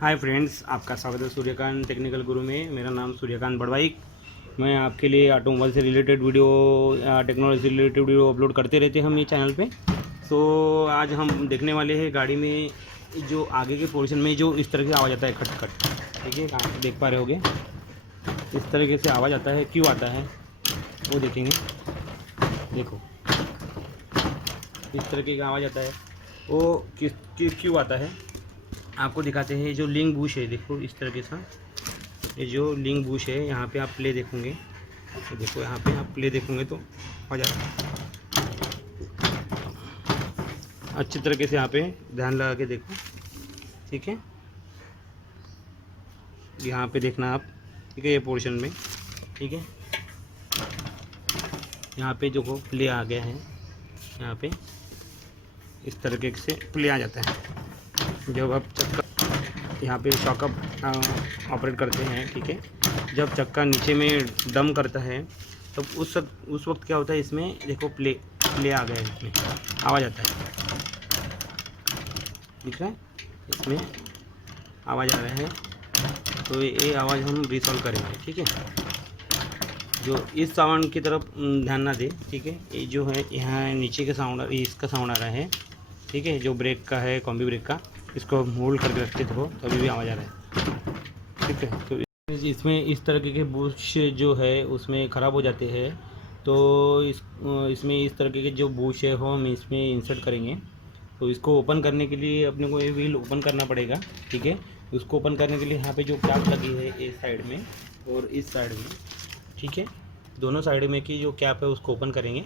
Hi friends, आपका स्वागत है सूर्यकांत टेक्निकल गुरु में। मेरा नाम सूर्यकांत बड़वाई। मैं आपके लिए ऑटोमोबाइल से रिलेटेड वीडियो टेक्नोलॉजी से रिलेटेड वीडियो अपलोड करते रहते हैं हम ये चैनल पे। सो आज हम देखने वाले हैं गाड़ी में जो आगे के पोर्शन में जो इस तरह की आवाज़ आता है, खट खट। देखिए, आप देख पा रहे होगे इस तरीके से आवाज़ आता है। क्यों आता है वो देखेंगे। देखो, इस तरीके का आवाज़ आता है वो क्यों आता है आपको दिखाते हैं। जो लिंक बुश है, देखो इस तरीके से, ये जो लिंक बुश है, यहाँ पे आप प्ले देखोगे तो देखो, यहाँ पे आप प्ले देखोगे तो आ जाता है। अच्छी तरीके से यहाँ पे ध्यान लगा के देखो, ठीक है। यहाँ पे देखना आप, ठीक है, ये पोर्शन में, ठीक है। यहाँ पे जो प्ले आ गया है, यहाँ पे इस तरीके से प्ले आ जाता है। जब आप चक्का यहाँ पे शॉकअप ऑपरेट करते हैं, ठीक है, जब चक्का नीचे में दम करता है तब उस वक्त क्या होता है, इसमें देखो प्ले आ गया है, इसमें आवाज़ आता है, दिख रहा है, इसमें आवाज़ आ रहा है। तो ये आवाज़ हम रिसॉल्व करेंगे, ठीक है। जो इस साउंड की तरफ ध्यान ना दे, ठीक है। ये जो है यहाँ नीचे का साउंड, इसका साउंड आ रहा है, ठीक है, जो ब्रेक का है, कॉम्बी ब्रेक का, इसको होल्ड करके रखते थे तो अभी भी आवाज़ आ रहा है, ठीक है। तो इसमें इस तरह के बुश जो है उसमें ख़राब हो जाते हैं, तो इसमें इस तरह के जो बुश है वो हम इसमें इंसर्ट करेंगे। तो इसको ओपन करने के लिए अपने को ये व्हील ओपन करना पड़ेगा, ठीक है। उसको ओपन करने के लिए यहाँ पे जो कैप लगी है इस साइड में और इस साइड में, ठीक है, दोनों साइड में की जो कैप है उसको ओपन करेंगे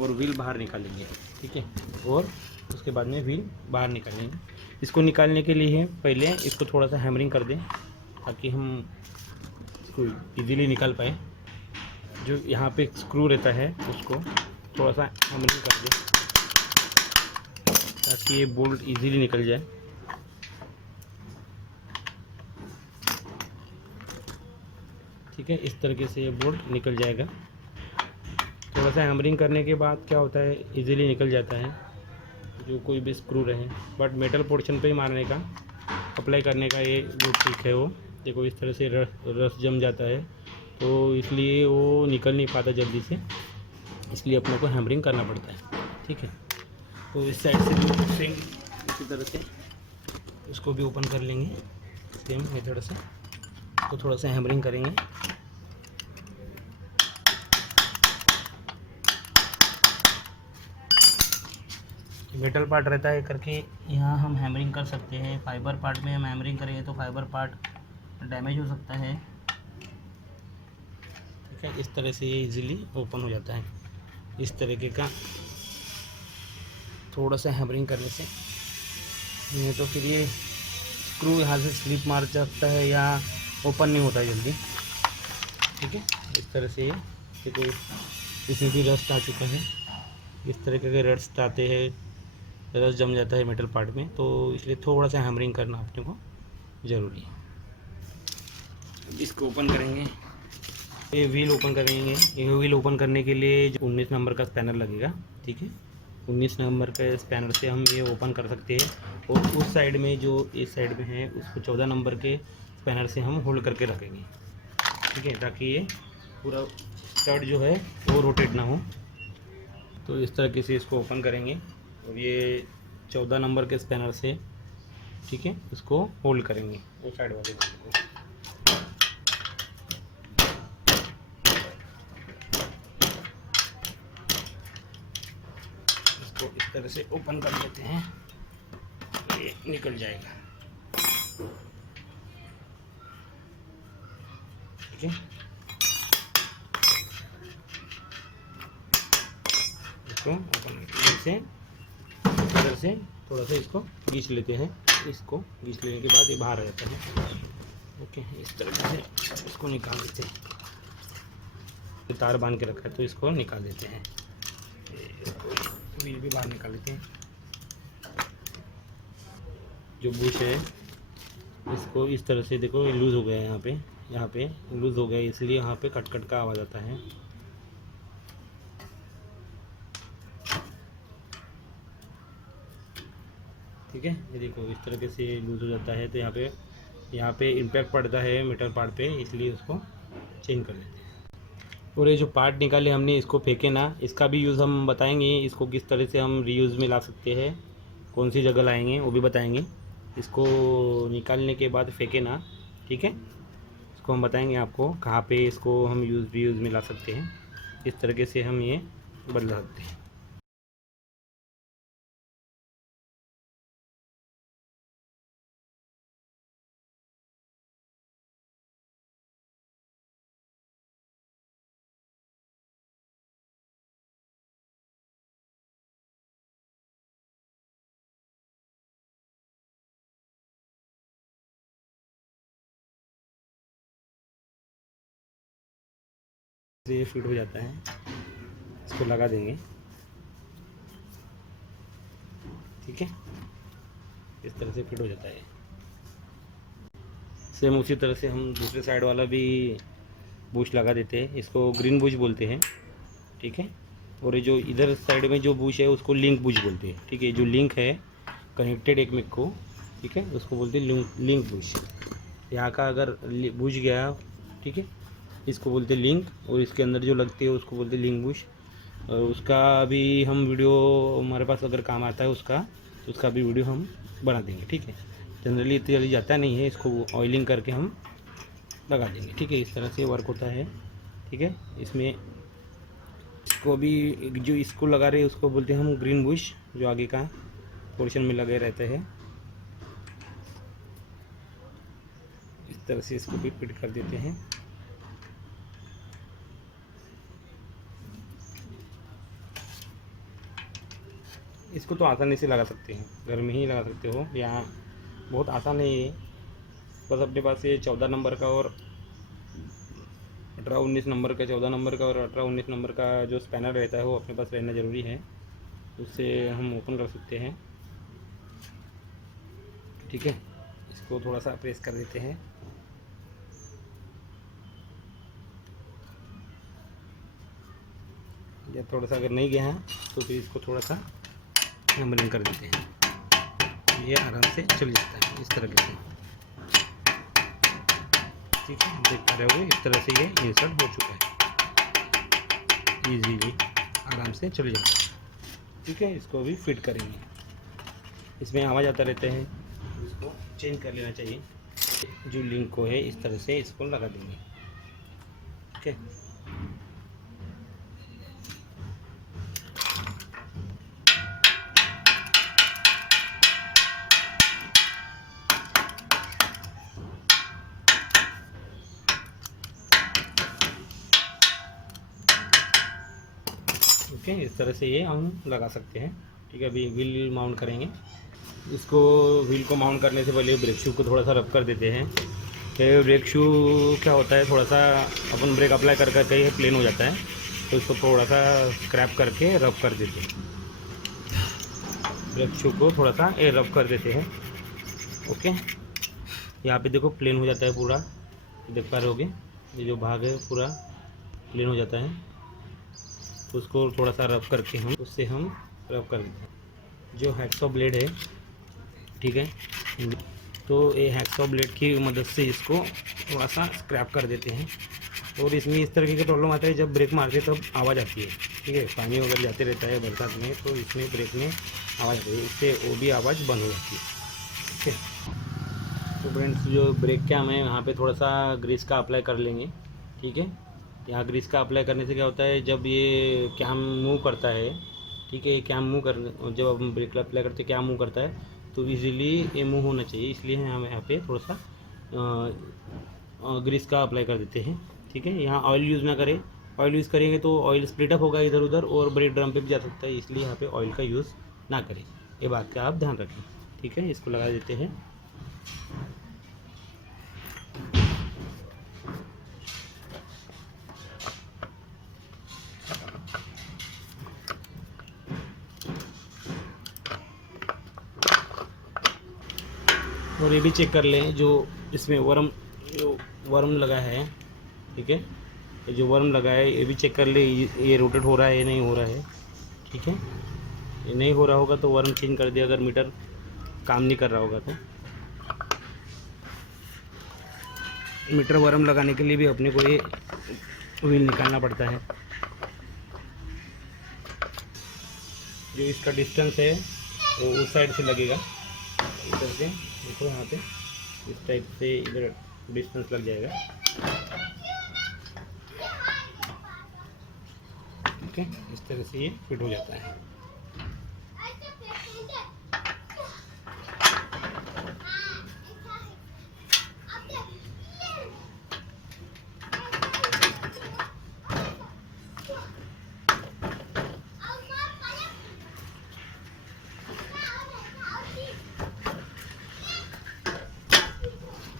और व्हील बाहर निकालेंगे, ठीक है। और उसके बाद में व्हील बाहर निकालेंगे। इसको निकालने के लिए पहले इसको थोड़ा सा हैमरिंग कर दें ताकि हम इसको इजीली निकाल पाए। जो यहाँ पे स्क्रू रहता है उसको थोड़ा सा हैमरिंग कर दें ताकि ये बोल्ट इजीली निकल जाए, ठीक है। इस तरीके से ये बोल्ट निकल जाएगा। थोड़ा सा हैमरिंग करने के बाद क्या होता है, इजीली निकल जाता है जो कोई भी स्क्रू रहे। बट मेटल पोर्शन पे ही मारने का, अप्लाई करने का ये जो ट्रिक है वो देखो, इस तरह से रस जम जाता है, तो इसलिए वो निकल नहीं पाता जल्दी से, इसलिए अपने को हैमरिंग करना पड़ता है, ठीक है। तो इस साइड से भी सेम इसी तरह से उसको भी ओपन कर लेंगे सेम मेथड से। तो थोड़ा सा हैमरिंग करेंगे, मेटल पार्ट रहता है करके यहाँ हम हैमरिंग कर सकते हैं। फाइबर पार्ट में हम हैमरिंग करेंगे तो फाइबर पार्ट डैमेज हो सकता है, ठीक है। इस तरह से ये इजीली ओपन हो जाता है, इस तरीके का थोड़ा सा हैमरिंग करने से। नहीं तो फिर ये स्क्रू यहाँ से स्लिप मार सकता है या ओपन नहीं होता है जल्दी, ठीक है। इस तरह से ये देखो, इसमें भी रस्ट आ चुका है। इस तरह के रस्ट आते हैं, रस जम जाता है मेटल पार्ट में, तो इसलिए थोड़ा सा हैमरिंग करना अपने को ज़रूरी है। इसको ओपन करेंगे, ये व्हील ओपन करेंगे। ये व्हील ओपन करने के लिए जो 19 नंबर का स्पैनर लगेगा, ठीक है, 19 नंबर के स्पैनर से हम ये ओपन कर सकते हैं। और उस साइड में जो इस साइड में है उसको 14 नंबर के स्पैनर से हम होल्ड करके रखेंगे, ठीक है, ताकि ये पूरा स्टड जो है वो रोटेट ना हो। तो इस तरीके से इसको ओपन करेंगे और ये 14 नंबर के स्पैनर से, ठीक है, उसको होल्ड करेंगे वो साइड वाले को। इसको इस तरह से ओपन कर लेते हैं, ये निकल जाएगा, ठीक है। इसको ओपन से इस तरह से थोड़ा सा इसको घींच लेते हैं। इसको घींच लेने के बाद ये बाहर आ जाता है, ओके। इस तरह से इसको निकाल देते हैं। तार बांध के रखा है तो इसको निकाल देते हैं। व्हील भी बाहर निकाल लेते हैं। जो बुश है इसको इस तरह से देखो, लूज़ हो गया है, यहाँ पे लूज़ हो गया है, इसलिए यहाँ पे कट कट का आवाज़ आता है। ठीक है, ये देखो इस तरीके से लूज़ हो जाता है, तो यहाँ पे इम्पैक्ट पड़ता है मीटर पार्ट पे, इसलिए उसको चेंज कर देते हैं। और ये जो पार्ट निकाले हमने, इसको फेंके ना, इसका भी यूज़ हम बताएंगे, इसको किस तरह से हम रीयूज़ में ला सकते हैं, कौन सी जगह लाएंगे वो भी बताएंगे। इसको निकालने के बाद फेंके ना, ठीक है, इसको हम बताएंगे आपको कहाँ पे इसको हम रीयूज़ में ला सकते हैं, इस तरीके से हम ये बदला सकते हैं। ये फिट हो जाता है, इसको लगा देंगे, ठीक है, इस तरह से फिट हो जाता है। सेम उसी तरह से हम दूसरे साइड वाला भी बूश लगा देते हैं, इसको ग्रीन बूश बोलते हैं, ठीक है। और ये जो इधर साइड में जो बूश है उसको लिंक बूश बोलते हैं, ठीक है। जो लिंक है कनेक्टेड एक में को, ठीक है, उसको बोलते हैं लिंक बूश। यहाँ का अगर बूश गया, ठीक है, इसको बोलते हैं लिंक, और इसके अंदर जो लगती है उसको बोलते हैं लिंक बुश। और उसका भी हम वीडियो, हमारे पास अगर काम आता है उसका, तो उसका भी वीडियो हम बना देंगे, ठीक है। जनरली इतनी जल्दी जाता नहीं है, इसको ऑयलिंग करके हम लगा देंगे, ठीक है। इस तरह से वर्क होता है, ठीक है। इसमें इसको भी जो इसको लगा रहे हैं उसको बोलते हैं हम ग्रीन बुश, जो आगे का पोर्शन में लगे रहते हैं। इस तरह से इसको भी फिट कर देते हैं। इसको तो आसानी से लगा सकते हैं, घर में ही लगा सकते हो, यहाँ बहुत आसान है ये। बस अपने पास ये 14 नंबर का और 18-19 नंबर का, 14 नंबर का और 18-19 नंबर का जो स्पैनर रहता है वो अपने पास रहना ज़रूरी है, उससे हम ओपन कर सकते हैं, ठीक है। इसको थोड़ा सा प्रेस कर देते हैं, या थोड़ा सा अगर नहीं गया है तो फिर इसको थोड़ा सा नंबरिंग कर देते हैं, ये आराम से चल जाता है इस तरह से, ठीक है। देख पा रहे होगे इस तरह से ये इंसर्ट हो चुका है, इजीली आराम से चल जाता है, ठीक है। इसको भी फिट करेंगे, इसमें आवाज़ आता रहता है, इसको चेंज कर लेना चाहिए। जो लिंक को है इस तरह से इसको लगा देंगे, ठीक है। ओके, इस तरह से ये हम लगा सकते हैं, ठीक है। अभी व्हील माउंट करेंगे। इसको व्हील को माउंट करने से पहले ब्रेक शू को थोड़ा सा रब कर देते हैं। तो ब्रेक शू क्या होता है, थोड़ा सा अपन ब्रेक अप्लाई कर करके ये प्लेन हो जाता है, तो इसको थोड़ा सा स्क्रैप करके रब कर देते हैं। ब्रेक शू को थोड़ा सा ये रब कर देते हैं, ओके। यहाँ पे देखो प्लेन हो जाता है पूरा, देख पा रहे होगे, ये जो भाग है पूरा प्लेन हो जाता है, तो उसको थोड़ा सा रब करके हम उससे हम रब कर देते हैं। जो हैक्सॉ ब्लेड है, ठीक है, तो ये हैक्सॉ ब्लेड की मदद से इसको थोड़ा सा स्क्रैप कर देते हैं। और इसमें इस तरीके का प्रॉब्लम आता है, जब ब्रेक मारते हैं तब आवाज़ आती है, ठीक है। पानी वगैरह जाते रहता है बरसात में, तो इसमें ब्रेक में आवाज़ आती है, इससे वो भी आवाज़ बंद हो जाती है, ठीक है। तो फ्रेंड्स, जो ब्रेक कैम है वहाँ पे थोड़ा सा ग्रीस का अप्लाई कर लेंगे, ठीक है। यहाँ ग्रीस का अप्लाई करने से क्या होता है, जब ये कैम मूव करता है, ठीक है, ये कैम मूव कर, जब हम ब्रेक अप्लाई करते हैं कैम मूव करता है, तो इजीली ये मूव होना चाहिए, इसलिए हम यहाँ पे थोड़ा सा ग्रीस का अप्लाई कर देते हैं, ठीक है। यहाँ ऑयल यूज़ ना करें, ऑयल यूज़ करेंगे तो ऑयल स्प्लिटअप होगा इधर उधर और ब्रेक ड्रम पे भी जा सकता है, इसलिए यहाँ पे ऑयल का यूज़ ना करें, ये बात का आप ध्यान रखें, ठीक है। इसको लगा देते हैं। और ये भी चेक कर लें, जो इसमें वर्म लगा है, ठीक है, ये जो वर्म लगा है ये भी चेक कर ले, ये रोटेट हो रहा है, ये नहीं हो रहा है, ठीक है। ये नहीं हो रहा होगा तो वर्म चेंज कर दिया, अगर मीटर काम नहीं कर रहा होगा तो मीटर वर्म लगाने के लिए भी अपने को ये व्हील निकालना पड़ता है। जो इसका डिस्टेंस है वो उस साइड से लगेगा, इधर से देखो यहाँ पे इस टाइप से इधर डिस्टेंस लग जाएगा। ठीक है, इस तरह से ये फिट हो जाता है।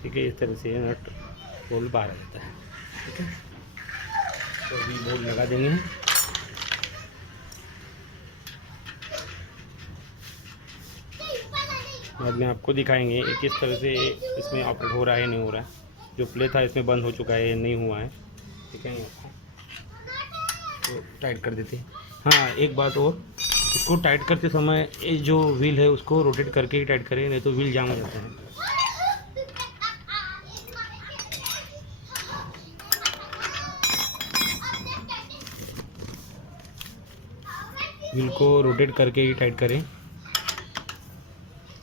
ठीक है, इस तरह से नट बोल्ट बाहर आ जाता है। ठीक है, तो अभी बोल्ट लगा देंगे। बाद में आपको दिखाएंगे किस तरह से इसमें ऑपरेट हो रहा है नहीं हो रहा है। जो प्ले था इसमें बंद हो चुका है, नहीं हुआ है। ठीक है, आपको तो टाइट कर देते हैं। हाँ, एक बात और, इसको टाइट करते समय ये जो व्हील है उसको रोटेट करके ही टाइट करें, नहीं तो व्हील जाम हो जाता है। व्हील को रोटेट करके ही टाइट करें।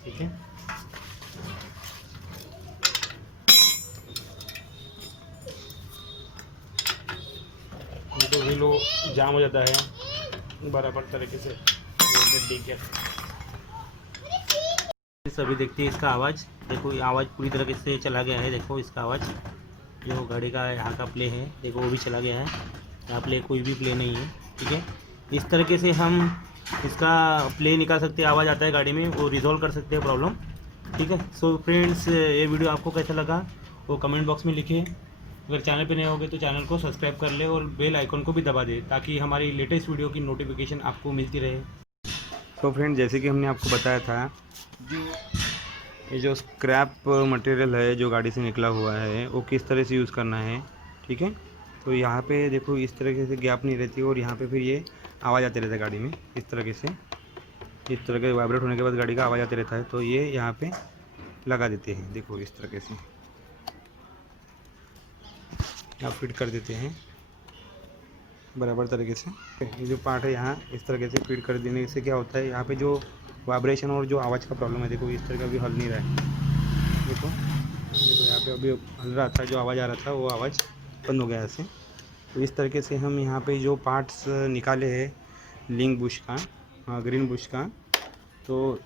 ठीक है, तो व्हील जाम हो जाता है बराबर तरीके से रोटेट देके। सभी देखते हैं इसका आवाज़, देखो ये आवाज़ पूरी तरीके से चला गया है। देखो इसका आवाज़, जो गाड़ी का यहाँ का प्ले है देखो वो भी चला गया है। यहाँ प्ले कोई भी प्ले नहीं है। ठीक है, इस तरीके से हम इसका प्ले निकाल सकते हैं। आवाज़ आता है गाड़ी में, वो रिजॉल्व कर सकते हैं प्रॉब्लम। ठीक है, सो फ्रेंड्स, ये वीडियो आपको कैसा लगा वो कमेंट बॉक्स में लिखिए। अगर चैनल पे नए होगे तो चैनल को सब्सक्राइब कर ले और बेल आइकन को भी दबा दे, ताकि हमारी लेटेस्ट वीडियो की नोटिफिकेशन आपको मिलती रहे। तो फ्रेंड, जैसे कि हमने आपको बताया था, ये जो स्क्रैप मटेरियल है जो गाड़ी से निकला हुआ है वो किस तरह से यूज़ करना है। ठीक है, तो यहाँ पे देखो इस तरीके से गैप नहीं रहती और यहाँ पे फिर ये आवाज़ आते रहता है गाड़ी में। इस तरीके से, इस तरह के वाइब्रेट होने के बाद गाड़ी का आवाज़ आते रहता है, तो ये यहाँ पे लगा देते हैं। देखो इस तरीके से आप फिट कर देते हैं बराबर तरीके से। ये जो पार्ट है यहाँ इस तरीके से फिट कर देने से क्या होता है, यहाँ पे जो वाइब्रेशन और जो आवाज़ का प्रॉब्लम है, देखो इस तरह का भी हल नहीं रहा है। देखो देखो यहाँ पे अभी हल रहा था, जो आवाज़ आ रहा था वो आवाज़ बंद हो गया ऐसे। तो इस तरीके से हम यहाँ पे जो पार्ट्स निकाले हैं लिंक बुश का, ग्रीन बुश का, तो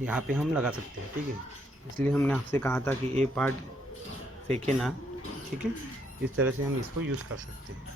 यहाँ पे हम लगा सकते हैं। ठीक है, इसलिए हमने आपसे कहा था कि ये पार्ट फेंके ना। ठीक है, इस तरह से हम इसको यूज़ कर सकते हैं।